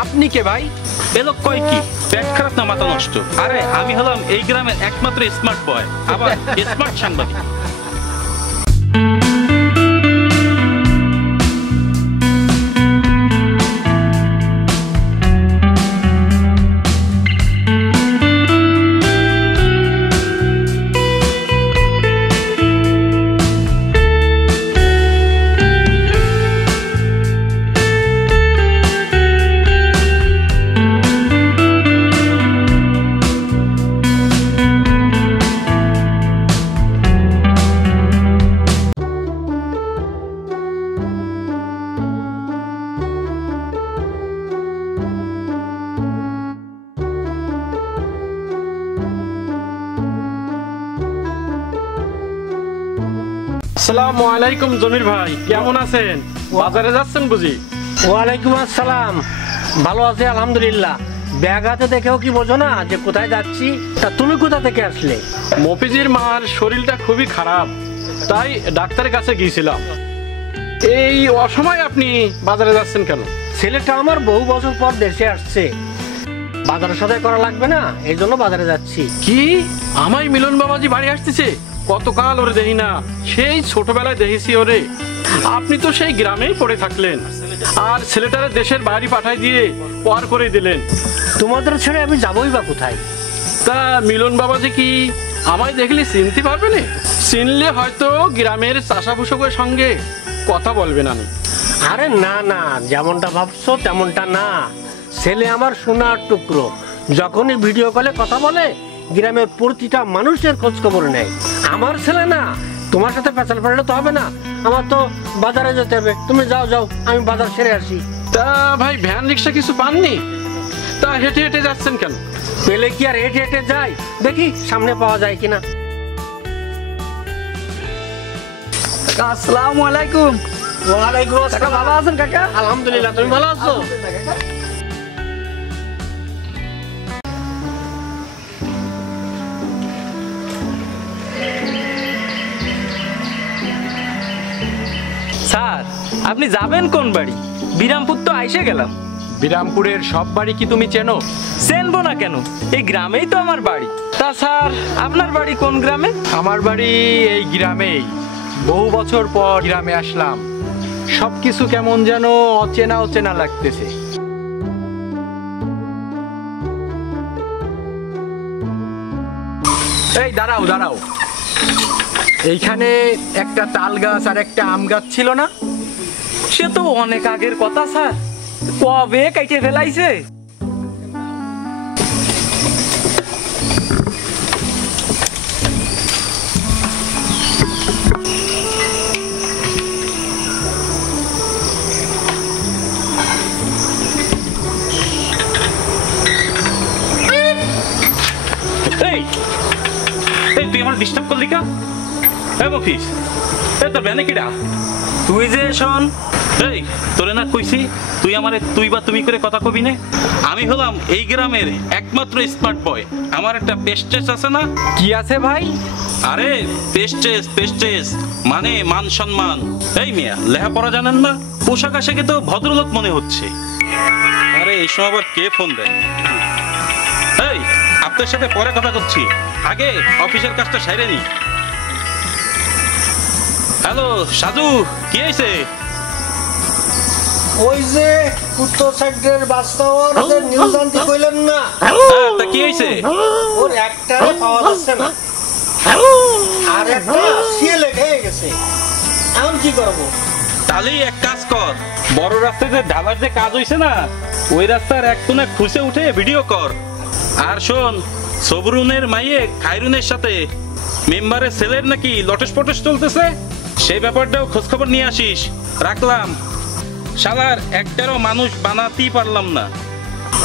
আপনি কে ভাই? এলো কয় কি পেট খারাপ না মাথা নষ্ট? আরে আমি হলাম এই গ্রামের একমাত্র স্মার্ট বয়, আবার স্মার্ট সাংবাদিক। আসসালামু আলাইকুম জমির ভাই, কেমন আছেন? বাজারে যাচ্ছেন বুঝি? ওয়ালাইকুম আসসালাম, ভালো আছি আলহামদুলিল্লাহ। ব্যাগ হাতে দেখেও কি বোঝো না যে কোথায় যাচ্ছি? তা তুমি কোথা থেকে আসলে? মফিজির মার শরীরটা খুবই খারাপ, তাই ডাক্তারের কাছে গিয়েছিলাম। এই অসময় আপনি বাজারে যাচ্ছেন কেন? ছেলেটা আমার বহু বছর পর দেশে আসছে, বাজার সদাই করা লাগবে না, এই জন্য বাজারে যাচ্ছি। কি আমায় মিলন বাবাজি বাড়ি আসতেছে? কতকাল ওরে দেখি না, সেই ছোটবেলায় দেখেছি ওরে। আপনি তো সেই গ্রামেই পড়ে থাকলেন, আর ছেলেটারে দেশের বাড়ি পাঠাই দিয়ে পার করে দিলেন। তোমাদের ছেড়ে আমি যাবোই বা কোথায়? তা মিলন বাবাজি কি আমায় দেখলে চিনতে পারবে না? চিনলে হয়তো গ্রামের চাষাভূষকের সঙ্গে কথা বলবেন। আমি আরে না না, যেমনটা ভাবছো তেমনটা না। ছেলে আমার সোনার টুকরো, যখনই ভিডিও কলে কথা বলে গ্রামের প্রতিটা মানুষের খোঁজ খবর নেয়। আমার ছেলে না, তোমার সাথে পেঁচাল পারলে তো হবে না, আমার তো বাজারে যেতে হবে। তুমি যাও যাও, আমি বাজার সেরে আসি। তা ভাই ভ্যান রিক্সা কিছু পাননি? তা হেঁটে হেঁটে যাচ্ছেন কেন? পেলে কি আর হেঁটে হেঁটে যাই, দেখি সামনে পাওয়া যায় কিনা। আসসালামু আলাইকুম। ওয়ালাইকুম আসসালাম। ভালো আছেন কাকা? আলহামদুলিল্লাহ, তুমি ভালো আছো? স্যার আপনি যাবেন কোন বাড়ি? বিরামপুর তো আইসে গেলাম। বিরামপুরের সব বাড়ি কি তুমি চেনো? চেনবো না কেন, এই গ্রামেই তো আমার বাড়ি। তা স্যার আপনার বাড়ি কোন গ্রামে? আমার বাড়ি এই গ্রামেই। বহু বছর পর গ্রামে আসলাম, সবকিছু কেমন যেন অচেনা অচেনা লাগতেছে। এই দাঁড়াও দাঁড়াও, এইখানে একটা তাল গাছ আর একটা আম গাছ ছিল না? সে তো অনেক আগের কথা স্যার, কবে কাইটে ফেলাইছে। তুই আমার ডিস্টার্ব করলি কা? মফিজ তোর ব্যানে কিডা? তুই যে শোন, এই তোরে না কইছি তুই আমারে তুই বা তুমি করে কথা কবি না। আমি হলাম এই গ্রামের একমাত্র স্মার্ট বয়। আমার একটা পেস্টেস আছে না? কি আছে ভাই? আরে পেস্টেস মানে মান সম্মান। এই মিয়া লেখাপড়া জানেন না? পোশাক আশাকে তো ভদ্রলোক মনে হচ্ছে। আরে এই সময় আবার কে ফোন দেয়? এই আপনার সাথে পরে কথা করছি, আগে অফিসের কাজটা সাইরে নি। হ্যালো সাধু, কি হয়েছে? ওই যে উত্তর সাইডের বাস্তবর নিউজ আনতে কইলেন না, তা কি হয়েছে? ওর একটা পাওয়া যাচ্ছে না, আর একটা সিএলে খেয়ে গেছে। এখন কি করবো? তাহলেই এক কাজ কর, বড় রাস্তায় যে ঢালার যে কাজ হয়েছে না, ওই রাস্তার এক কোণে খুঁজে উঠে ভিডিও কর। আর শোন, সবরুনের মাইয়ে খায়রুনের সাথে মেম্বারের ছেলের নাকি লটস পটস চলতেছে, সেই ব্যাপারটাও খোঁজখবর নিয়ে আসিস। রাখলাম। শালার একটারও মানুষ বানাতেই পারলাম না।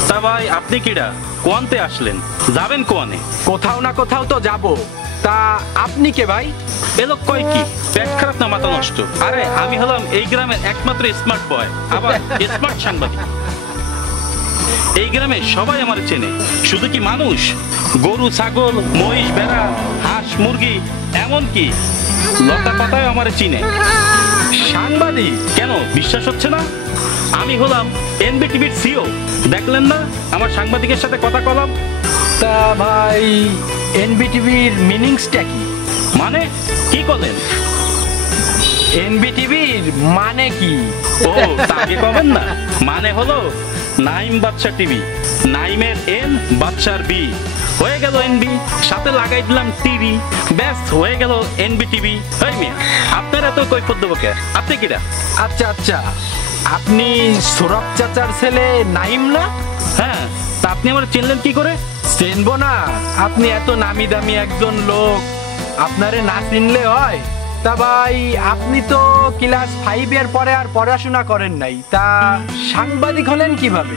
তা ভাই আপনি কিডা? কোয়ান্তে আসলেন? যাবেন কোয়ানে? কোথাও না কোথাও তো যাব। তা আপনি কে ভাই? এলো কয় কি পেট খারাপ না মাথা নষ্ট? আরে আমি হলাম এই গ্রামের একমাত্র স্মার্ট বয়, আবার স্মার্ট সাংবাদিক। এই গ্রামে সবাই আমার চেনে। শুধু কি মানুষ, গরু ছাগল মহিষ ভেড়া হাঁস মুরগি এমনকি লতা পাতায় আমার চিনে। সাংবাদিক? কেন বিশ্বাস হচ্ছে না? আমি হলাম এনবিটিভির সিও। দেখলেন না আমার সাংবাদিকের সাথে কথা কলাম? তা ভাই এনবিটিভির মিনিংসটা কি? মানে কি করলেন? এনবিটিভির মানে কি? ও তাকে কবেন না, মানে হলো নাইম বাদশা টিভি। নাইমের এন, বাদশার বি, হয়ে গেল এনবি, সাথে লাগাই দিলাম টিভি, ব্যাস হয়ে গেল এনবি টিভি। হই মিয়া, আপনার এত কৈফত দেবো কে? আপনি কিরা? আচ্ছা আচ্ছা, আপনি সৌরভ চাচার ছেলে নাইম না? হ্যাঁ, তা আপনি আমার চিনলেন কি করে? চিনবো না? আপনি এত নামি দামি একজন লোক, আপনারে না চিনলে হয়? তা ভাই আপনি তো ক্লাস 5 এর পরে আর পড়াশোনা করেন নাই, তা সাংবাদিক হলেন কিভাবে?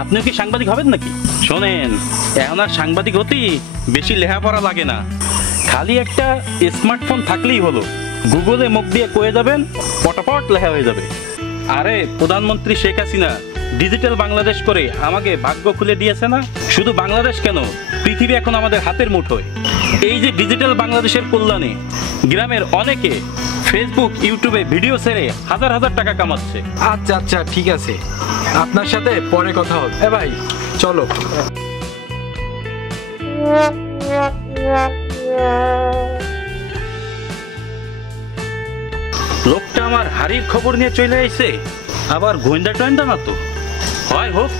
আপনিও কি সাংবাদিক হবেন নাকি? শোনেন, এখন আর সাংবাদিক হতে বেশি লেখাপড়া লাগে না, খালি একটা স্মার্টফোন থাকলেই হলো। গুগলে মুখ দিয়ে কয়ে যাবেন, পটাপট লেখা হয়ে যাবে। আরে প্রধানমন্ত্রী শেখ হাসিনা ডিজিটাল বাংলাদেশ করে আমাকে ভাগ্য খুলে দিয়েছে না? শুধু বাংলাদেশ কেন, পৃথিবী এখন আমাদের হাতের মুঠোয়। এই যে ডিজিটাল বাংলাদেশের কল্যাণে গ্রামের অনেকে ফেসবুক, ইউটিউবে ভিডিও ছেড়ে হাজার হাজার টাকা কামাচ্ছে। আচ্ছা আচ্ছা, ঠিক আছে, আপনার সাথে পরে কথা হবে। এ ভাই চলো। লোকটা আমার হাড়ির খবর নিয়ে চলে আইছে, আবার গোয়েন্দা টোয়েন্দা না তো। হয় হোক,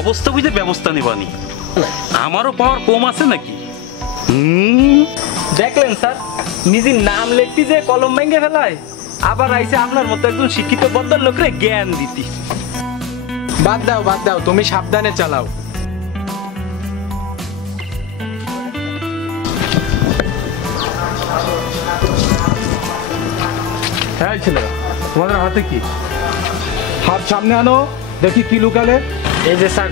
অবস্থা বুঝে ব্যবস্থা নিবানি। আমারও পাওয়ার কম আছে নাকি? দেখলেন স্যার, নিজের নাম লিখতে যে কলম ভেঙে ফেলায়, আবার আইসে আপনার মতো একজন শিক্ষিত বদ্দার লোকরে জ্ঞান দিতি। বাদ দাও, তুমি সাবধানে চালাও। হ্যাঁ ছেলেরা, তোমাদের হাতে কি? হাত সামনে আনো, দেখি কি লুকালে। এই যে স্যার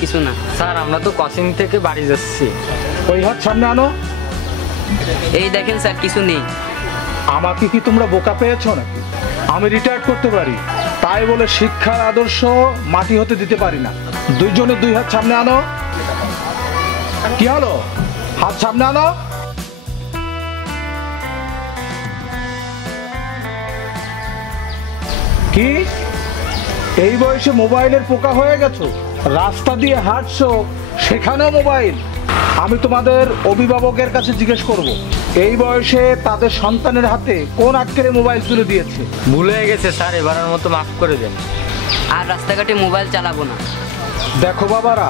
কিছু না স্যার, আমরা তো কোচিং থেকে বাড়ি যাচ্ছি। ওই হাত সামনে আনো। এই দেখেন স্যার, কিছু নেই। আমাকে কি তোমরা বোকা পেয়েছো নাকি? আমি রিটায়ার করতে পারি, তাই বলে শিক্ষার আদর্শ মাটি হতে দিতে পারি না। দুইজনে দুই হাত সামনে আনো। কি হলো? হাত সামনে আনো। কি এই বয়সে মোবাইলের পোকা হয়ে গেছো? রাস্তা দিয়ে হাঁটছো, সেখানেও মোবাইল? আমি তোমাদের অভিভাবকের কাছে জিজ্ঞেস করব, এই বয়সে তাদের সন্তানের হাতে কোন আক্কেরে মোবাইল তুলে দিয়েছে? ভুল হয়ে গেছে স্যার, এবারের মতো মাফ করে দেন। আর রাস্তাঘাটে মোবাইল চালাবো না। দেখো বাবারা,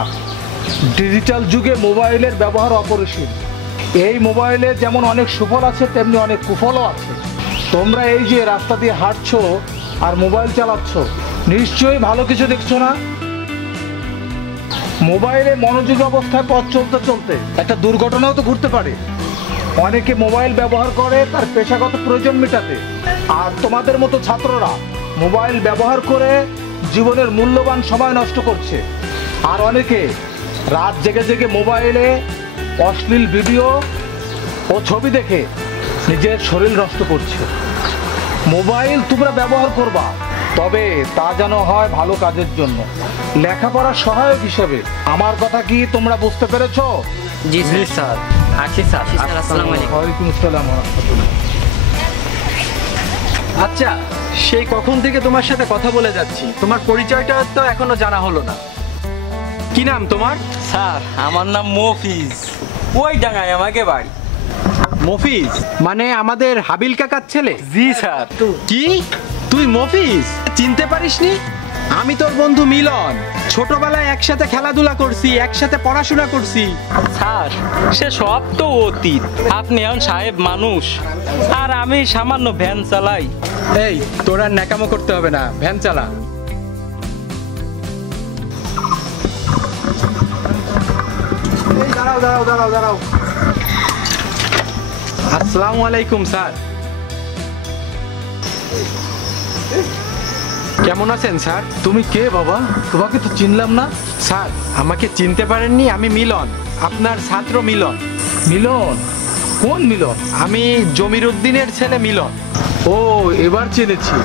ডিজিটাল যুগে মোবাইলের ব্যবহার অপরিসীম। এই মোবাইলে যেমন অনেক সুফল আছে, তেমনি অনেক কুফলও আছে। তোমরা এই যে রাস্তা দিয়ে হাঁটছো আর মোবাইল চালাচ্ছ, নিশ্চয়ই ভালো কিছু দেখছো না। মোবাইলে মনোযোগী অবস্থায় পথ চলতে চলতে একটা দুর্ঘটনাও তো ঘটতে পারে। অনেকে মোবাইল ব্যবহার করে তার পেশাগত প্রয়োজন মেটাতে, আর তোমাদের মতো ছাত্ররা মোবাইল ব্যবহার করে জীবনের মূল্যবান সময় নষ্ট করছে। আর অনেকে রাত জেগে জেগে মোবাইলে অশ্লীল ভিডিও ও ছবি দেখে নিজের শরীর নষ্ট করছে। মোবাইল তোমরা ব্যবহার করবা, তবে তা যেন হয় ভালো কাজের জন্য, লেখাপড়ার সহায়ক হিসেবে। আমার কথা কি তোমরা বুঝতে পেরেছো? জি স্যার। আসি স্যার। আসসালামু আলাইকুম। ওয়ালাইকুম আসসালাম ওয়া রাহমাতুল্লাহ। আচ্ছা, সেই কখন থেকে তোমার সাথে কথা বলে যাচ্ছি, তোমার পরিচয়টা তো এখনো জানা হলো না। কি নাম তোমার? স্যার আমার নাম মফিজ, ওই ডাঙায় আমাকে বাড়ি। মফিজ মানে আমাদের হাবিল কাকার ছেলে? জি স্যার। কি তুই মফিজ চিনতে পারিসনি? আমি তোর বন্ধু মিলন, ছোটবেলায় একসাথে খেলাধুলা করছি, একসাথে পড়াশোনা করছি। স্যার সে সব তো অতীত, আপনি এখন সাহেব মানুষ, আর আমি সামান্য ভ্যান চালাই। এই তোর আর ন্যাকামো করতে হবে না, ভ্যান চালা। দাঁড়াও। আসসালামু আলাইকুম স্যার। কেমন আছেন স্যার? তুমি কে বাবা? তোমাকে তো চিনলাম না। স্যার আমাকে চিনতে পারেননি? আমি মিলন, আপনার ছাত্র মিলন। মিলন? কোন মিলন? আমি জমির উদ্দিনের ছেলে মিলন। ও, এবার চিনেছি।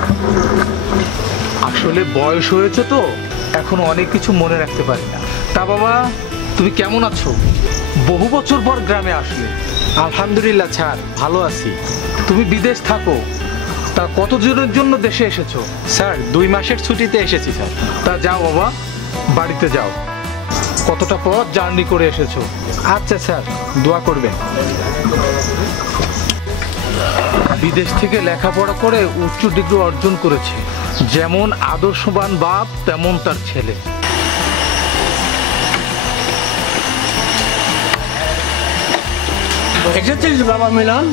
আসলে বয়স হয়েছে তো, এখন অনেক কিছু মনে রাখতে পারি না। তা বাবা, তুমি কেমন আছো? বহু বছর পর গ্রামে আসলে। আলহামদুলিল্লাহ স্যার, ভালো আছি। তুমি বিদেশ থাকো, তা কতদিনের জন্য দেশে এসেছো? স্যার 2 মাসের ছুটিতে এসেছি স্যার। তা যাও বাবা, বাড়িতে যাও। কতটা পথ জার্নি করে এসেছো। আচ্ছা স্যার, দোয়া করবেন। বিদেশ থেকে লেখাপড়া করে উচ্চ ডিগ্রি অর্জন করেছে। যেমন আদর্শবান বাপ তেমন তার ছেলে। এসেছিস বাবা মিলন?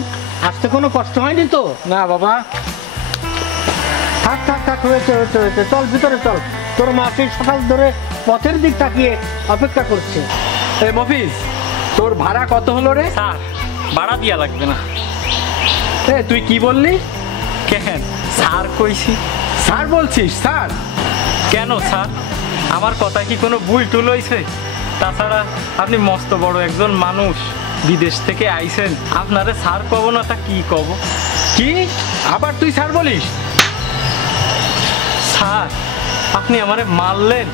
আসতে কোনো কষ্ট হয়নি তো? না বাবা। থাক থাক থাক, হয়েছে হয়েছে হয়েছে, চল ভিতরে চল। তোর মা সেই সকাল ধরে পথের দিক তাকিয়ে অপেক্ষা করছে। এই মফিজ, তোর ভাড়া কত হলো রে? স্যার ভাড়া দিয়া লাগবে না। তুই কি বললি? কেন স্যার কইছি। স্যার বলছিস? স্যার কেন স্যার, আমার কথা কি কোনো ভুল টুল হইছে? তাছাড়া আপনি মস্ত বড় একজন মানুষ, বিদেশ থেকে আইছেন, আপনারে স্যার কব না তা কি কব? কি আবার তুই স্যার বলিস? স্যার আপনি আমারে মারলেন।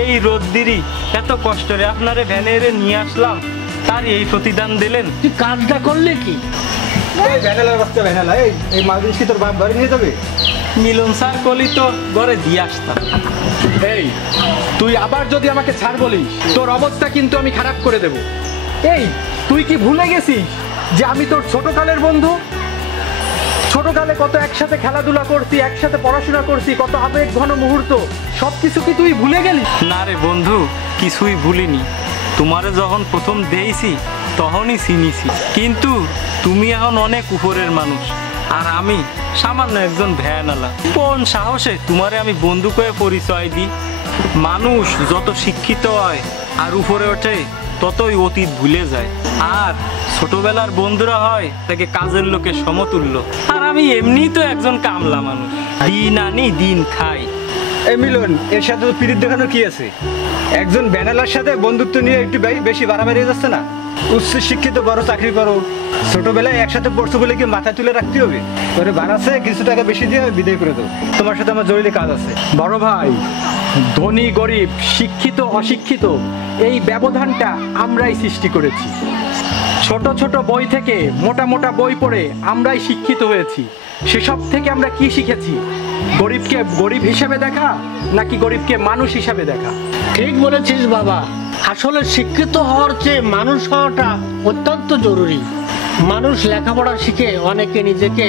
এই রোদ্দিরি এত কষ্টরে আপনারে ভ্যানে এরে নিয়ে আসলাম, তার এই প্রতিদান দিলেন। তুই কাজটা করলে কি? মিলন স্যার কলি তো ঘরে দিয়ে আসতাম। এই তুই আবার যদি আমাকে ছাড় বলিস, তোর অবস্থা কিন্তু আমি খারাপ করে দেব। এই তুই কি ভুলে গেছিস যে আমি তোর ছোটকালের বন্ধু? ছোটকালে কত একসাথে খেলাধুলা করছি, একসাথে পড়াশোনা করছি, কত আবেগ ঘন মুহূর্ত, সবকিছু কি তুই ভুলে গেলি? না রে বন্ধু, কিছুই ভুলিনি। তোমারে যখন প্রথম দেইছি তখনই চিনিছি, কিন্তু তুমি এখন অনেক উপরের মানুষ, আর আমি সামান্য একজন ভ্যানালা। কোন সাহসে তোমারে আমি বন্ধু করে পরিচয় দিই? মানুষ যত শিক্ষিত হয় আর উপরে ওঠে ততই অতীত ভুলে যায়, আর ছোটবেলার বন্ধুরা হয় তাকে কাজের লোকের সমতুল্য। আর আমি এমনিই তো একজন কামলা মানুষ, দিন আনি দিন খাই। এই মিলন, এর সাথে তো পিরিত দেখানোর কি আছে? একজন ব্যানালার সাথে বন্ধুত্ব নিয়ে একটু বেশি বাড়াবাড়ি যাচ্ছে না? উচ্চ শিক্ষিত, বড় চাকরি করো, ছোটবেলায় একসাথে পড়ছো বলে কি মাথায় তুলে রাখতে হবে? তোরে বানাচ্ছে কিছু টাকা বেশি দিয়ে বিদায় করে দেবো। তোমার সাথে আমার জরুরি কাজ আছে। বড় ভাই, ধনী গরিব, শিক্ষিত অশিক্ষিত, এই ব্যবধানটা আমরাই সৃষ্টি করেছি। ছোট ছোট বই থেকে মোটা মোটা বই পড়ে আমরাই শিক্ষিত হয়েছি। সেসব থেকে আমরা কি শিখেছি? গরিবকে গরিব হিসেবে দেখা, নাকি গরিবকে মানুষ হিসেবে দেখা? ঠিক বলেছিস বাবা। আসলে শিক্ষিত হওয়ার চেয়ে মানুষ হওয়াটা অত্যন্ত জরুরি। মানুষ লেখাপড়া শিখে অনেকে নিজেকে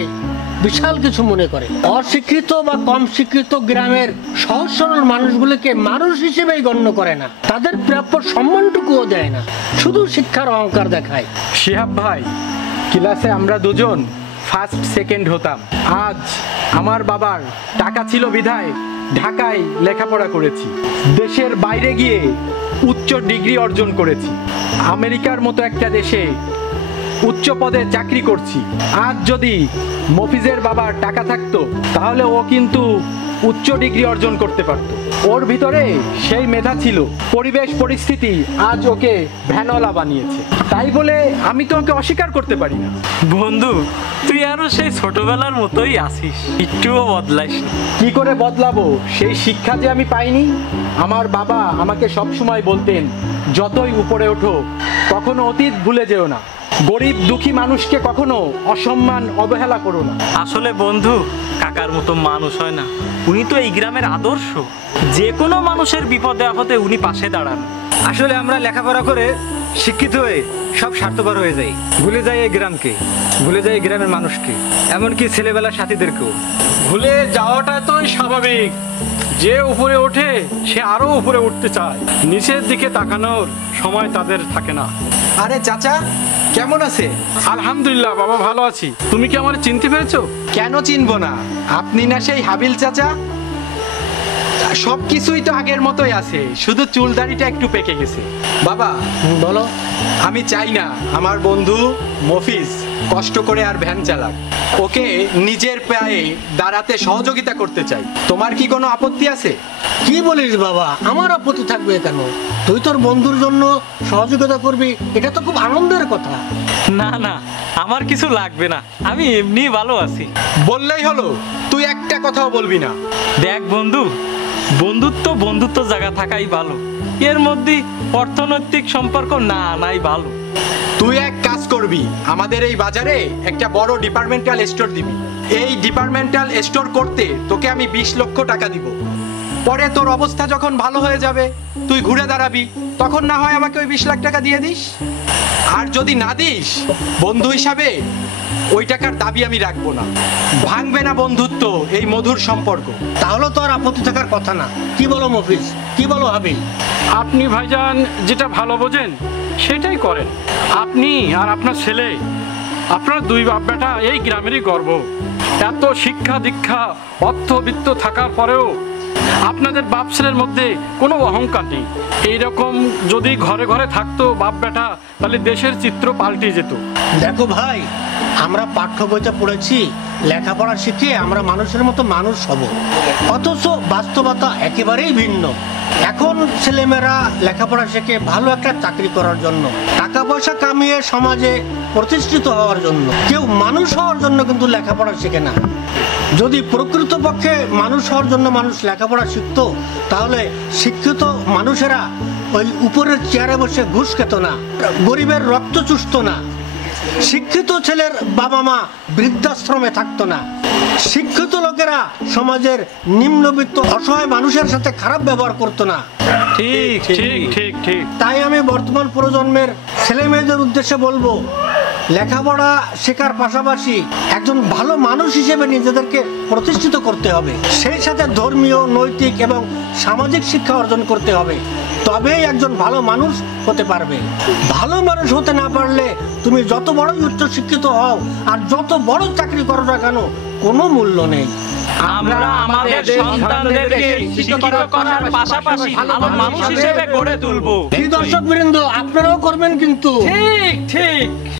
বিশাল কিছু মনে করে। অশিক্ষিত বা কম শিক্ষিত গ্রামের সহজ সরল মানুষগুলোকে মানুষ হিসেবেই গণ্য করে না, তাদের প্রাপ্য সম্মানটুকুও দেয় না, শুধু শিক্ষার অহংকার দেখায়। শিহাব ভাই, ক্লাসে আমরা দুজন ফার্স্ট সেকেন্ড হতাম। আজ আমার বাবার টাকা ছিল বিধায় ঢাকায় লেখাপড়া করেছি, দেশের বাইরে গিয়ে উচ্চ ডিগ্রি অর্জন করেছি, আমেরিকার মতো একটা দেশে উচ্চ পদে চাকরি করছি। আজ যদি মফিজের বাবার টাকা থাকতো তাহলে ও কিন্তু উচ্চ ডিগ্রি অর্জন করতে পারতো। ওর ভিতরে সেই মেধা ছিল, পরিবেশ পরিস্থিতি আজ ওকে ভ্যানওয়ালা বানিয়েছে। তাই বলে আমি তো ওকে অস্বীকার করতে পারি না। বন্ধু, তুই আরো সেই ছোটবেলার মতোই আছিস, একটুও বদলাইস না। কি করে বদলাবো? সেই শিক্ষা যে আমি পাইনি। আমার বাবা আমাকে সবসময় বলতেন, যতই উপরে ওঠো কখনো অতীত ভুলে যেও না, গরিব দুঃখী মানুষকে কখনো অসম্মান অবহেলা করো না। আসলে বন্ধু, কাকার মতো মানুষ হয় না। উনি তো এই গ্রামের আদর্শ, যে কোনো মানুষের বিপদে আপদে উনি পাশে দাঁড়ান। আসলে আমরা লেখাপড়া করে শিক্ষিত হয়ে সব স্বার্থপর হয়ে যাই, ভুলে যাই এই গ্রামকে, ভুলে যাই এই গ্রামের মানুষকে, এমনকি ছেলেবেলার সাথীদেরকেও। ভুলে যাওয়াটা তো স্বাভাবিক। যে উপরে ওঠে সে আরো উপরে উঠতে চায়, নিচের দিকে তাকানোর সময় তাদের থাকে না। আরে চাচা, কেমন আছে? আলহামদুলিল্লাহ বাবা, ভালো আছি। তুমি কি আমার চিনতে পেরেছো? কেন চিনবো না? আপনি না সেই হাবিল চাচা? সব কিছুই তো আগের মতোই আছে, শুধু চুলদাড়িটা একটু পেকে গেছে। বাবা বলো। আমি চাই না আমার বন্ধু মফিজ কষ্ট করে আর ভ্যান চালাক। ওকে নিজের পায়ে দাঁড়াতে সহযোগিতা করতে চাই। তোমার কি কোনো আপত্তি আছে? কি বলিস বাবা, আমার আপত্তি থাকবে কেন? তুই তোর বন্ধুর জন্য সহযোগিতা করবি, এটা তো খুব আনন্দের কথা। না না, আমার কিছু লাগবে না, আমি এমনি ভালো আছি। বললেই হলো, তুই একটা কথাও বলবি না? দেখ বন্ধু, বন্ধুত্ব জায়গা থাকাই ভালো, এর মধ্যে অর্থনৈতিক সম্পর্ক না নাই ভালো। তুই এক কাজ করবি, আমাদের এই বাজারে একটা বড় ডিপার্টমেন্টাল স্টোর দিবি। এই ডিপার্টমেন্টাল স্টোর করতে তোকে আমি 20 লক্ষ টাকা দিব। পরে তোর অবস্থা যখন ভালো হয়ে যাবে, তুই ঘুরে দাঁড়াবি, তখন না হয় আমাকে ওই 20 লাখ টাকা দিয়ে দিস। আর যদি না দিস, বন্ধু হিসাবে ওই টাকার দাবি আমি রাখবো না। ভাঙবে না বন্ধুত্ব, এই মধুর সম্পর্ক। তাহলে তো আর আপত্তি থাকার কথা না। কি বলো মফিজ, কি বলো হাবিল? আপনি ভাইজান যেটা ভালো বোঝেন সেটাই করেন। আপনি আর আপনার ছেলে, আপনার দুই বাপ বেটা এই গ্রামেরই গর্ব। এত শিক্ষা দীক্ষা অর্থবিত্ত থাকার পরেও আপনাদের বাপ ছেলের মধ্যে কোনো অহংকার নেই। এইরকম যদি ঘরে ঘরে থাকতো বাপ বেটা, তাহলে দেশের চিত্র পাল্টে যেত। দেখো ভাই, আমরা পাঠ্য বইতে পড়েছি লেখাপড়া শিখে আমরা মানুষের মতো মানুষ হব, অথচ বাস্তবতা একেবারেই ভিন্ন। এখন ছেলেমেয়েরা লেখাপড়া শিখে ভালো একটা চাকরি করার জন্য, টাকা পয়সা কামিয়ে সমাজে প্রতিষ্ঠিত হওয়ার জন্য। কেউ মানুষ হওয়ার জন্য কিন্তু লেখাপড়া শেখে না। যদি প্রকৃতপক্ষে মানুষ হওয়ার জন্য মানুষ লেখাপড়া শিখতো, তাহলে শিক্ষিত মানুষেরা ওই উপরের চেয়ারে বসে ঘুষ খেত না, গরিবের রক্ত চুষত না, শিক্ষিত ছেলের বাবা মা বৃদ্ধাশ্রমে থাকতো না, শিক্ষিত লোকেরা সমাজের নিম্নবিত্ত অসহায় মানুষের সাথে খারাপ ব্যবহার করতো না। ঠিক ঠিক ঠিক ঠিক। তাই আমি বর্তমান প্রজন্মের ছেলে মেয়েদের উদ্দেশ্যে বলবো, লেখাপড়া শেখার পাশাপাশি একজন ভালো মানুষ হিসেবে নিজেদেরকে প্রতিষ্ঠিত করতে হবে। সেই সাথে ধর্মীয়, নৈতিক এবং সামাজিক শিক্ষা অর্জন করতে হবে। তবেই একজন ভালো মানুষ হতে পারবে। ভালো মানুষ হতে না পারলে তুমি যত বড় উচ্চ শিক্ষিত হও আর যত বড় চাকরি করো না কেন, কোনো মূল্য নেই। আমরা আমাদের সন্তানদেরকে শিক্ষিত করার পাশাপাশি ভালো মানুষ হিসেবে গড়ে তুলবো। এই দর্শক বৃন্দ, আপনারাও করবেন কিন্তু। ঠিক ঠিক।